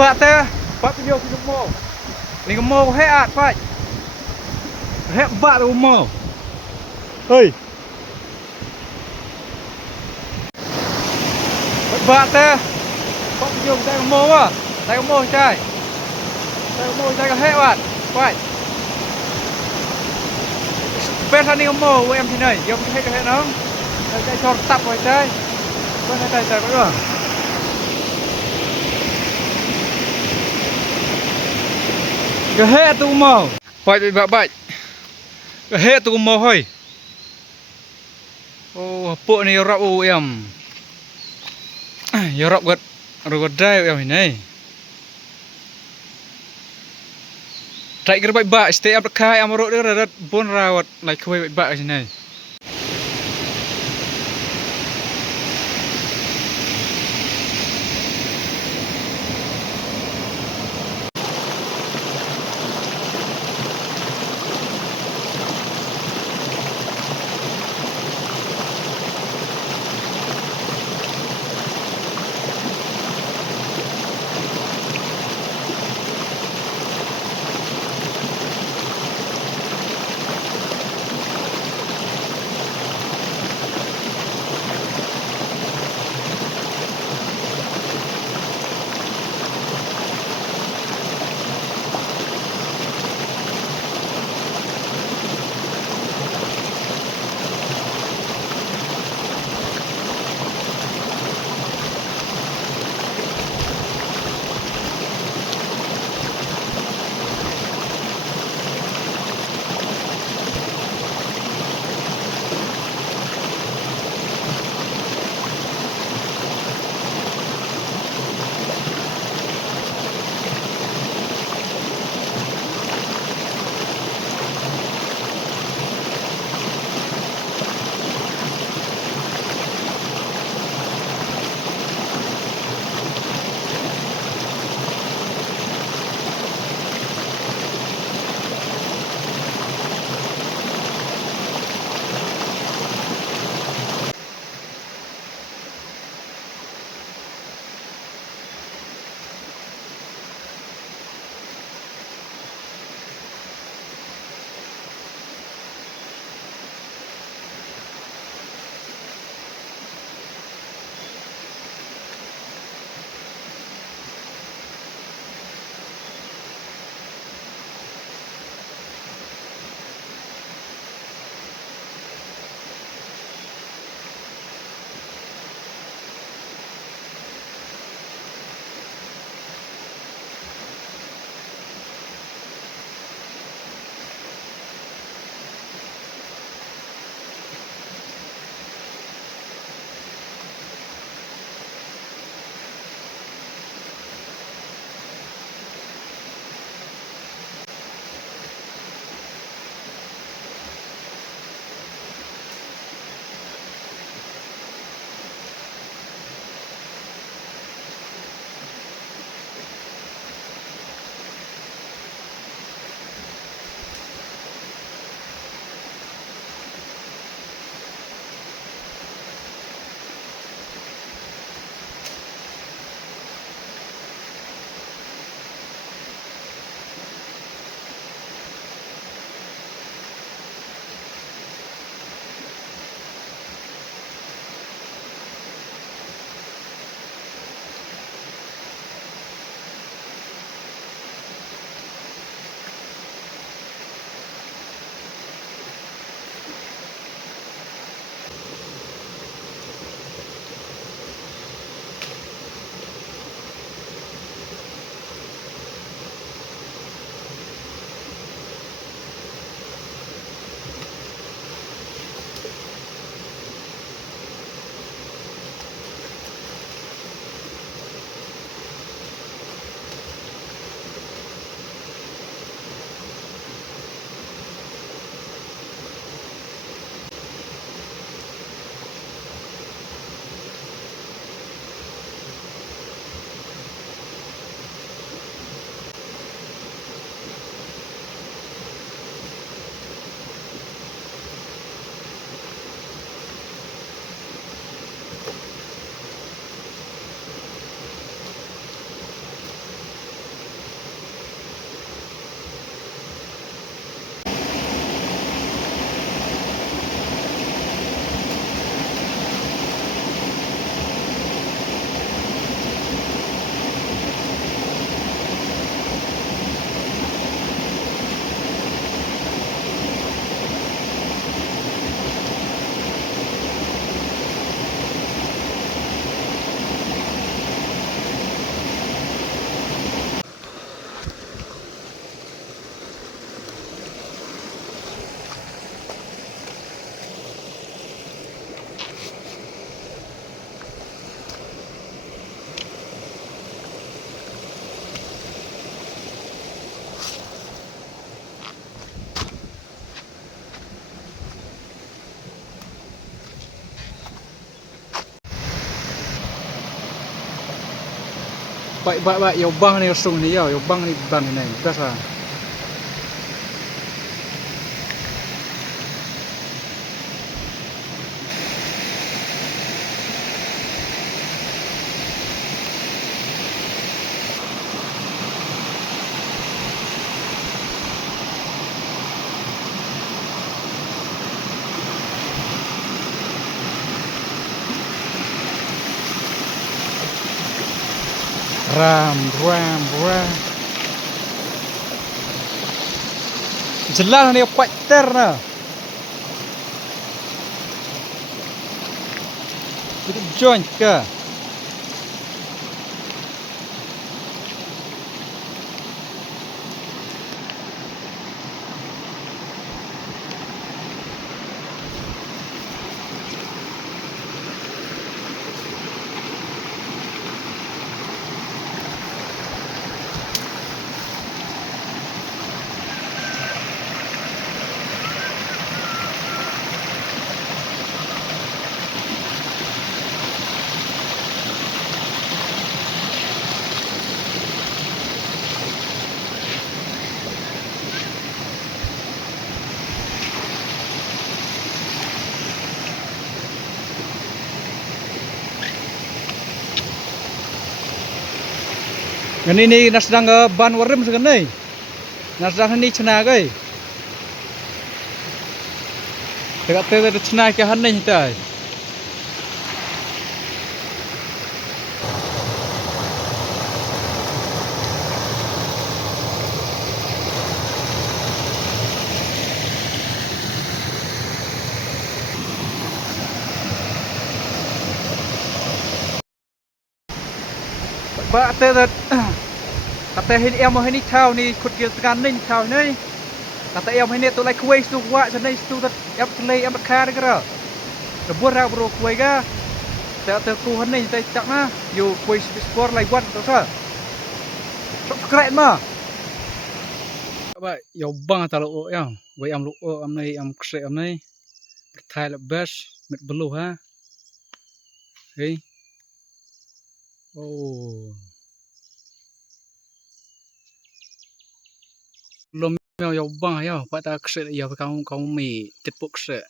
vợ tê vợ nhiều thì đúng mồ linh mồ hết ạ phải hết vợ đúng mồ ơi vợ tê vợ nhiều tay có mồ à tay có mồ trai tay có hết bạn phải bên thân đi có mồ của em thế này em hết cái hết nó tay cho tập rồi trai bên tay có được cái hết tu mồ phải bị vợ bệnh cái hết tu mồ hơi ô bộ này rau em rau gật rồi gật dai em này chạy cái bãi bãi stay up khai em rồi đó là bốn rawat lại khui bãi bãi thế này Baik, yo bang ni usung ni yo bang ni biasa. Ram. Jelas ni pak ter na. Itu joint ke? Ini nasdang ban warim segan ni. Nasdang ni cina gai. Dekat tu cina ke han ni tai. Ba te kata hin em ni thau ni khut kia tekan ni thau ni. Kata em ni tu lai kuai stu wa sana stu tat em play em kha ni kra. Rebur ra bro kuai ga. Te ku han ni te chak na. Yo kuai sport lai wan tu sa. Subscribe ma. Ba yo bang ta lo ya. Wei am lo am ni am kse am ni. Thai la best mit belu ha. Hey. Oh. Lom yo bang ya. Ba ta kse ya kamu mi tepuk kse.